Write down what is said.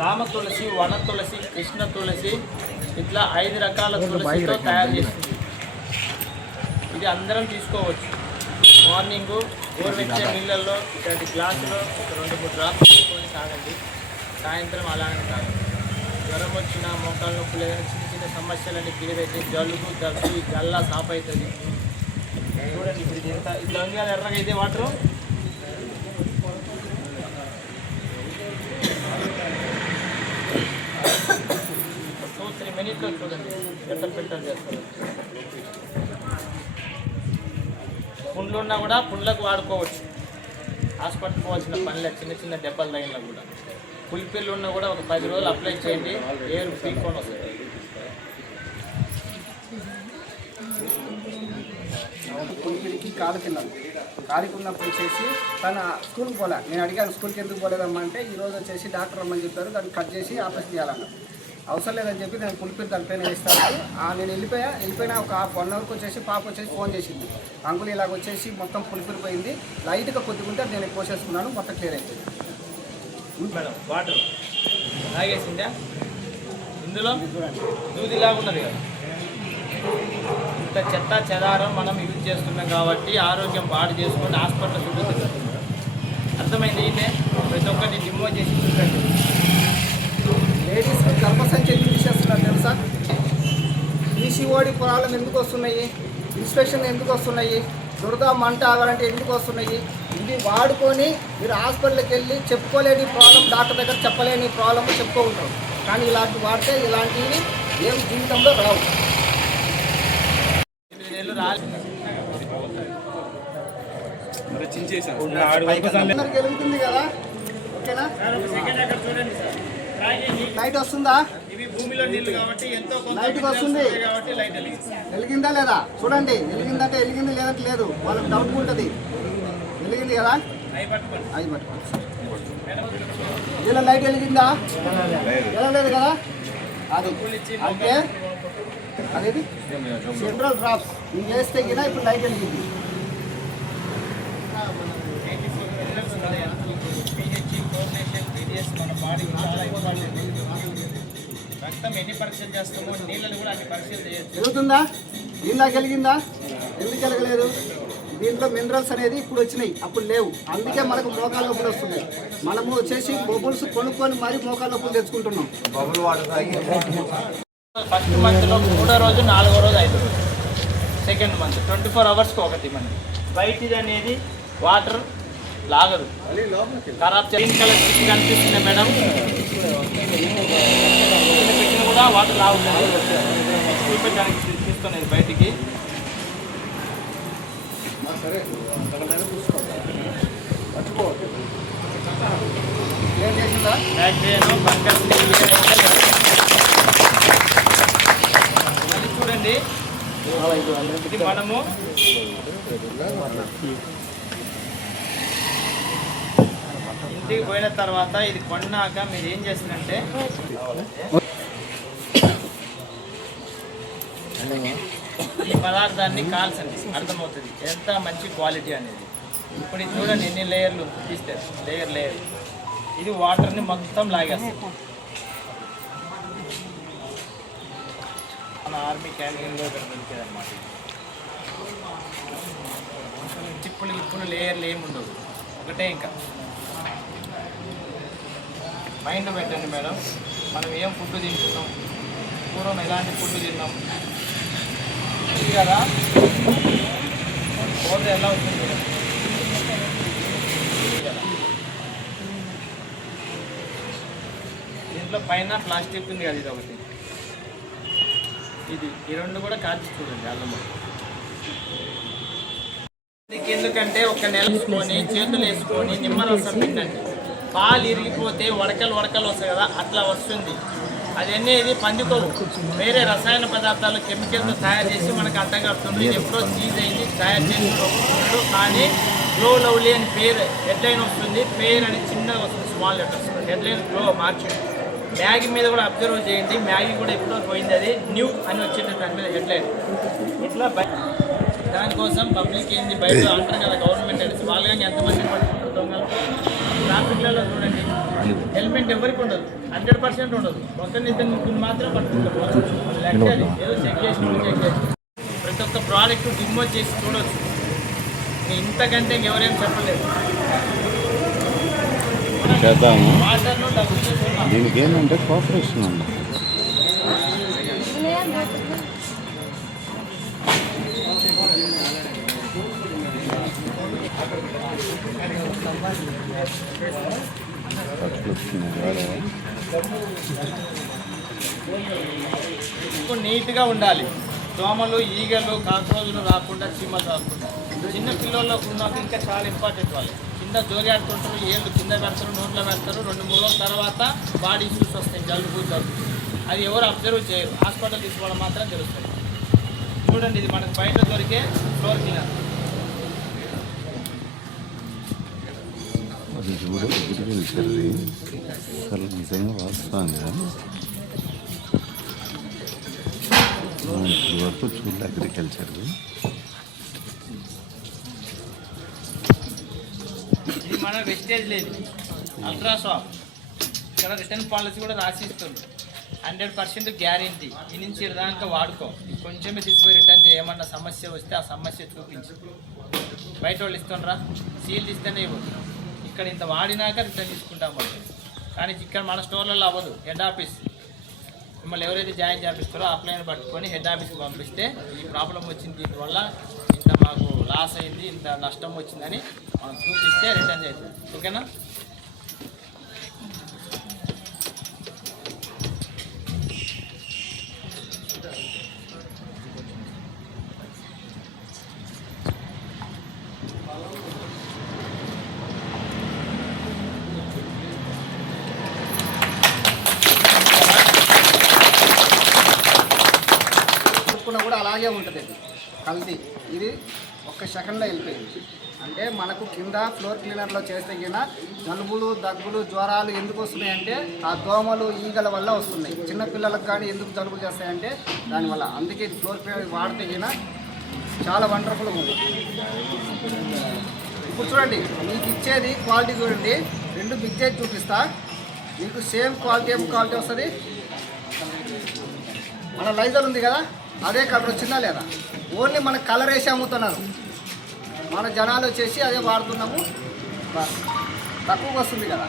రామ తులసి, వన తులసి, కృష్ణ తులసి, ఇట్లా 5 రకాల తులసితో తయారు చేస్తుంది. ఇది అందరం తీసుకోవచ్చు. మార్నింగ్ గోరువెచ్చే నీళ్ళల్లో ఇట్లాంటి గ్లాసులో ఒక 2-3 డ్రాప్స్ తీసుకొని తాగండి. సాయంత్రం అలానే తాగండి. జ్వరం వచ్చిన, మోకాలు నొప్పులు, ఏదైనా చిన్న చిన్న సమస్యలన్నీ క్లియర్ అయితే, జలుబు, దగ్గు, గల్లా సాఫ్ అవుతుంది. చూడండి ఇప్పుడు ఇది ఎంత ఇట్లా ఉంది కదా ఎర్రగా, ఇదే వాటరు. 2-3 మినిట్లో చూడండి ఎంత ఫిల్టర్ చేస్తారు. పుండ్లు ఉన్నా కూడా పుండ్లకు వాడుకోవచ్చు. హాస్పిటల్ పోవాల్సిన పనిలే, చిన్న చిన్న దెబ్బలు తగిలినా కూడా. పులిపిల్లు ఉన్నా కూడా ఒక 10 రోజులు అప్లై చేయండి, ఏరు పీక్కొని వస్తుంది. పులిపిల్లికి కాలు తిన్నాను, కాలికి ఉన్నప్పుడు వచ్చేసి తన స్కూల్కి పోలే. నేను అడిగాను స్కూల్కి ఎందుకు పోలేదమ్మా అంటే, ఈరోజు వచ్చేసి డాక్టర్ రమ్మని చెప్పారు, దాన్ని కట్ చేసి ఆపరేషన్ చేయాలన్నారు. అవసరం లేదని చెప్పి నేను పులిపిల్లి దానిపైన వేస్తాను. నేను వెళ్ళిపోయినా ఒక 1 అవర్కి వచ్చేసి పాప వచ్చేసి ఫోన్ చేసింది, అంకుల్ ఇలాగ వచ్చేసి మొత్తం పులిపిల్లి పోయింది, లైట్గా కొద్దిగుంటే నేను కోసేసుకున్నాను, మొత్తం క్లియర్ అయిపోయింది. మేడం వాటర్ తాగేసిందా? ఇందులో దూదిలాగా ఉన్నది కదా, ఇంత చెత్త చెదారం మనం యూజ్ చేస్తున్నాం కాబట్టి ఆరోగ్యం పాడు చేసుకొని హాస్పిటల్ చుట్టూ అర్థమైంది. అయితే ప్రతి ఒక్కరిని రిమూవ్ చేసి చూడండి. లేడీస్ గర్భసంచి ఎందుకు తీసేస్తున్నారు తెలుసా? పీసీఓడి ప్రాబ్లం ఎందుకు వస్తున్నాయి, ఇన్స్పెక్షన్ ఎందుకు వస్తున్నాయి, దురద మంట ఆగాలంటే ఎందుకు వస్తున్నాయి? ఇది వాడుకొని మీరు హాస్పిటల్కి వెళ్ళి చెప్పుకోలేని ప్రాబ్లం, డాక్టర్ దగ్గర చెప్పలేని ప్రాబ్లం చెప్పుకుంటారు. కానీ ఇలాంటివి వాడితే ఇలాంటివి ఏం జీవితంలో రావు. వెలుగుతుంది కదా, ఓకేనా? లైట్ వస్తుందా? లైట్కి వస్తుంది, వెలిగిందా లేదా చూడండి. వెలిగిందంటే వెలిగింది, లేదంటే లేదు. వాళ్ళకి డౌట్ ఉంటుంది. వెలిగింది కదా, అవి పట్టుకోండి. ఇలా లైట్ వెలిగిందా? వెళ్ళలేదు కదా, అది అంటే అదేది సెంట్రల్ డ్రాప్స్ ఇది వేస్తే కింద ఇప్పుడు లైట్ వెలిగింది. మన బాడీకి చాలా ఇంపార్టెంట్. రక్తం ఎన్ని పరీక్షలు చేస్తామో నీళ్ళని కూడా అన్ని పరీక్షలు చేయొచ్చు. వెలుగుతుందా? నీళ్ళకి వెలిగిందా? ఎందుకు వెలగలేదు? దీంట్లో మినరల్స్ అనేది ఇప్పుడు వచ్చినాయి, అప్పుడు లేవు. అందుకే మనకు మోకాళ్ళ నొప్పులు వస్తున్నాయి. మనము వచ్చేసి బొబ్బుల్స్ కొనుక్కొని మరీ మోకాళ్ళ నొప్పులు తెచ్చుకుంటున్నాం. ఫస్ట్ మంత్లో 3వ రోజు 4వ రోజు అవుతుంది. సెకండ్ మంత్ 24 అవర్స్కి ఒకటి. మనకి బయటిది అనేది వాటర్ లాగదు, ఖరాబ్. గ్రీన్ కలర్ స్టిక్ కనిపిస్తుంది మేడం, పెట్టిన కూడా వాటర్ లాగుతుంది. చూపించడానికి తీసుకునేది బయటికి. మళ్ళీ చూడండి, ఇది మనము ఇంటికి పోయిన తర్వాత ఇది కొన్నాక మీరు ఏం చేస్తారంటే, ఈ పదార్థాన్ని కాల్చండి, అర్థమవుతుంది ఎంత మంచి క్వాలిటీ అనేది. ఇప్పుడు ఇది చూడండి ఎన్ని లేయర్లు తీస్తే, లేయర్ ఇది వాటర్ని మొత్తం లాగేస్తుంది. మన ఆర్మీ క్యాంటీన్లో దొరికేది అన్నమాట. చిప్పులు లేయర్లు ఏమి ఉండవు, ఒకటే. ఇంకా మైండ్ పెట్టండి మేడం, మనం ఏం ఫుడ్ తింటున్నాం, పూర్వం ఎలాంటి ఫుడ్ తిన్నాం కదా, పోతే ఎలా అవుతుంది కదా. దీంట్లో పైన ప్లాస్టిక్ ఉంది కదా, ఇది ఒకటి, ఈ 2 కూడా కాల్చి చూడండి. అల్లం ఎందుకంటే ఒక నెల వేసుకొని చేతులు వేసుకొని నిమ్మరసం తినండి. పాలు ఇరిగిపోతే వడకలు వస్తాయి కదా, అట్లా వస్తుంది. అది పందికొవ్వు, వేరే రసాయన పదార్థాలు కెమికల్తో తయారు చేసి మనకు అడ్డగడుతుంది. ఇది ఎప్పుడో చీజ్ అయింది, తయారు చేసుకుంటున్నాడు. కానీ గ్లో లవ్లీ అని పేరు హెడ్లైన్ వస్తుంది, పేరు అని చిన్నగా వస్తుంది, స్మాల్ లెటర్స్. హెడ్లైన్ గ్లో మార్చండి. మ్యాగీ మీద కూడా అబ్జర్వ్ చేయండి, మ్యాగీ కూడా ఎప్పుడో పోయింది, అది న్యూ అని వచ్చింది దాని మీద హెడ్లైన్. ఇట్లా దానికోసం పబ్లిక్ ఏంది బయట అంటారు కదా, గవర్నమెంట్ వాళ్ళు కానీ ఎంతమంది పట్టుకుంటారు దొంగలు. ట్రాఫిక్లలో చూడండి హెల్మెట్ ఎవరికి ఉండదు, 100% ఉండదు. ఒకరిద్దరు ముగ్గురు మాత్రం పట్టుకుంటారు. లెక్క అది. ఏదో చెక్ చేసి ప్రతి ఒక్క ప్రోడక్ట్ డిమో చేసి చూడవచ్చు. ఇంతకంటే ఇంకెవరేం చెప్పలేదు. చేద్దాము. వాటర్లో డబ్బులు తీసుకున్నాం. దీనికి ఏంటంటే కోఆపరేషన్ ఉంది. ఇప్పుడు నీట్గా ఉండాలి. దోమలు, ఈగలు, కాక్రోజులు రాకుండా, చీమలు రాకుండా. చిన్న పిల్లలకు ఉన్నది ఇంకా చాలా ఇంపార్టెంట్. వాళ్ళు కింద జోలి ఆడుతుంటారు, ఏళ్ళు కింద పెడతారు, నోట్లో పెడతారు. 2-3 రోజుల తర్వాత బాడీ ఇష్యూస్ వస్తాయి, జలుబు జలుబు. అది ఎవరు అబ్జర్వ్ చేయరు, హాస్పిటల్ తీసుకోవడం మాత్రం తెలుస్తుంది. చూడండి, ఇది మనకు బయట దొరికే ఫ్లోర్ క్లీనర్. అది చూడ అగ్రికల్చర్ది అసలు నిజంగా వాస్తవంగా ఇప్పుడు వరకు చూడలే అగ్రికల్చర్ది. ఇది మన వెస్టేజ్ లేదు, అల్ట్రా షాప్. ఇక్కడ రిటర్న్ పాలసీ కూడా రాసిస్తుంది. 100% గ్యారెంటీ. ఈ నుంచి దాకా వాడుకో, కొంచెమే తీసుకుని రిటర్న్ చేయమన్న సమస్య వస్తే ఆ సమస్య చూపించు. బయట వాళ్ళు ఇస్తుండ్రా, సీల్ ఇస్తేనే ఇవ్వదు. ఇక్కడ ఇంత వాడినాక రిటర్న్ తీసుకుంటాం వాళ్ళు. కానీ ఇక్కడ మన స్టోర్లలో అవ్వదు. హెడ్ ఆఫీస్ మిమ్మల్ని ఎవరైతే జాయిన్ చేపిస్తారో అప్లైన్ పట్టుకొని హెడ్ ఆఫీస్కి పంపిస్తే ఈ ప్రాబ్లం వచ్చింది, దీనివల్ల ఇంత మాకు లాస్ అయింది, ఇంత నష్టం వచ్చిందని మనం చూపిస్తే రిటర్న్ చేస్తాం. ఓకేనా? కూడా అలాగే ఉంటుంది కల్తీ. ఇది ఒక్క సెకండ్లో వెళ్ళిపోయింది. అంటే మనకు కింద ఫ్లోర్ క్లీనర్లో చేస్తే కింద జలుబులు, దగ్గులు, జ్వరాలు ఎందుకు వస్తున్నాయంటే ఆ దోమలు, ఈగల వల్ల వస్తున్నాయి. చిన్నపిల్లలకు కానీ ఎందుకు జలుబులు చేస్తాయంటే దానివల్ల. అందుకే ఫ్లోర్ క్లీనర్ వాడితే కింద చాలా వండర్ఫుల్గా ఉంది. ఇప్పుడు చూడండి, మీకు ఇచ్చేది క్వాలిటీ చూడండి. 2 బిగ్ చేసి చూపిస్తా. మీకు సేమ్ క్వాలిటీ వస్తుంది. మన లైజర్ ఉంది కదా, అదే కలర్ వచ్చిందా లేదా? ఓన్లీ మన కలర్ వేసి అమ్ముతున్నారు. మన జనాలు వచ్చేసి అదే వాడుతున్నాము, తక్కువగా వస్తుంది కదా.